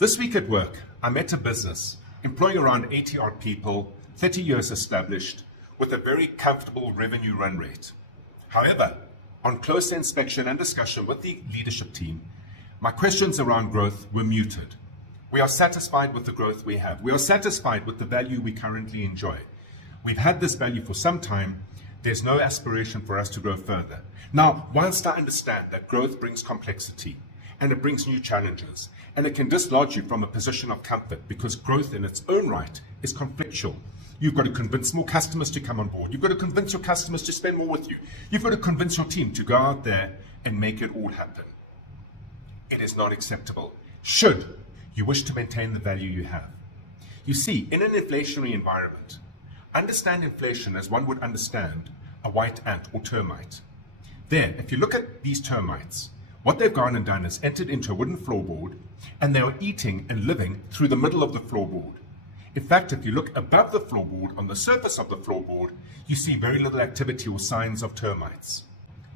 This week at work, I met a business employing around 80 odd people, 30 years established, with a very comfortable revenue run rate. However, on closer inspection and discussion with the leadership team, my questions around growth were muted. We are satisfied with the growth we have. We are satisfied with the value we currently enjoy. We've had this value for some time. There's no aspiration for us to grow further. Now, whilst I understand that growth brings complexity and it brings new challenges, and it can dislodge you from a position of comfort because growth in its own right is conflictual. You've got to convince more customers to come on board. You've got to convince your customers to spend more with you. You've got to convince your team to go out there and make it all happen. It is not acceptable, should you wish to maintain the value you have. You see, in an inflationary environment, understand inflation as one would understand a white ant or termite. There, if you look at these termites, what they've gone and done is entered into a wooden floorboard, and they are eating and living through the middle of the floorboard. In fact, if you look above the floorboard, on the surface of the floorboard, you see very little activity or signs of termites.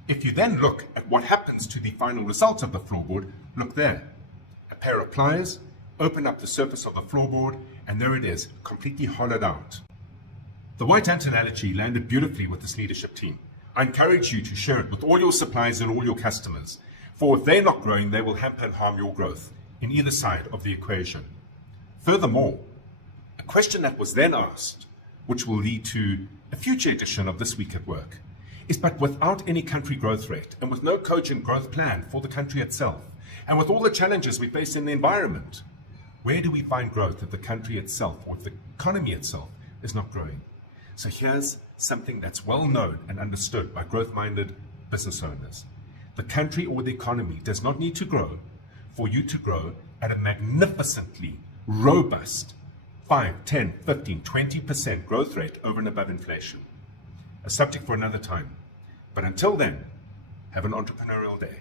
If you then look at what happens to the final result of the floorboard, look there. A pair of pliers, open up the surface of the floorboard, and there it is, completely hollowed out. The white ant analogy landed beautifully with this leadership team. I encourage you to share it with all your suppliers and all your customers. For if they're not growing, they will hamper and harm your growth in either side of the equation. Furthermore, a question that was then asked, which will lead to a future edition of This Week at Work, is but without any country growth rate and with no cogent growth plan for the country itself, and with all the challenges we face in the environment, where do we find growth if the country itself or if the economy itself is not growing? So here's something that's well known and understood by growth-minded business owners. The country or the economy does not need to grow for you to grow at a magnificently robust 5, 10, 15, 20% growth rate over and above inflation. A subject for another time. But until then, have an entrepreneurial day.